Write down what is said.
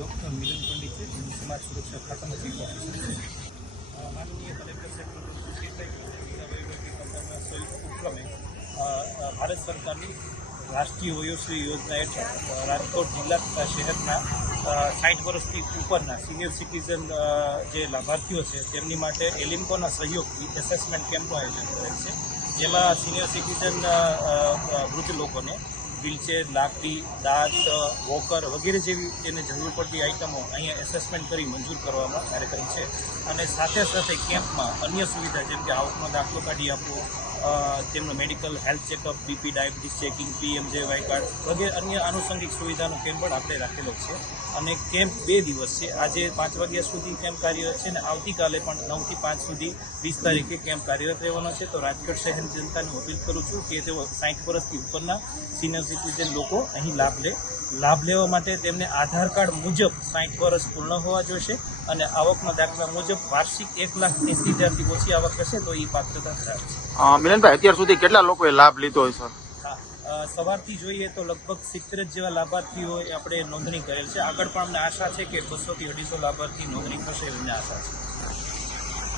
Doctor મિલન પંડિત છે હું સમાજ સુરક્ષા ખાતાનો ચીફ ઓફિસર છું. માનનીય કલેક્ટર સાહેબ ઉપક્રમે ભારત સરકારની રાષ્ટ્રીય વયોશ્રી યોજના હેઠળ રાજકોટ જિલ્લા શહેરના સાઠ વર્ષથી ઉપરના સિનિયર સિટીઝન જે લાભાર્થીઓ છે, તેમની માટે એલિમ્કોના સહયોગથી એસેસમેન્ટ કેમ્પનું આયોજન કરેલ છે. જેમાં સિનિયર સિટીઝન વૃદ્ધ લોકોને વ્હીલચેર લાકડી, દાંત વોકર વગેરે જેવી તેને જરૂર પડતી આઇટમો અહીંયા એસેસમેન્ટ કરી મંજૂર કરવામાં કાર્યક્રમ છે. અને સાથે સાથે કેમ્પમાં અન્ય સુવિધા જેમ કે આવકનો દાખલો કાઢી આપવો તેમનો medical health checkup BP diabetes checking PMJAY card વગેરે અન્ય આનુષંગિક સુવિધાનો કેમ્પ પણ આપણે રાખેલો છે. અને કેમ્પ બે દિવસ છે. આજે પાંચ વાગ્યા સુધી કેમ્પ કાર્યરત છે અને આવતીકાલે પણ નવથી પાંચ સુધી વીસ તારીખે કેમ્પ કાર્યરત રહેવાનો છે. તો રાજકોટ શહેરની જનતાને અપીલ કરું છું કે તેઓ સાઠ વર્ષથી ઉપરના સિનિયર સિટીઝન લોકો અહીં લાભ લે. લાભ લેવા માટે તેમને આધાર કાર્ડ મુજબ સાઠ વર્ષ પૂર્ણ હોવા જોઈશે અને આવકના દાખલા મુજબ વાર્ષિક એક લાખ એંસી હજારથી ઓછી આવક હશે તો એ પાત્રતા ધરાવે છે. મિલનભાઈ અત્યાર સુધી કેટલા લોકોએ લાભ લીધો હોય સર? સવારથી જોઈએ તો લગભગ સિત્તેર જેવા લાભાર્થીઓ આપણે નોંધણી કરેલ છે. આગળ પણ અમને આશા છે કે બસોથી અઢીસો લાભાર્થી નોંધણી થશે એવી આશા છે.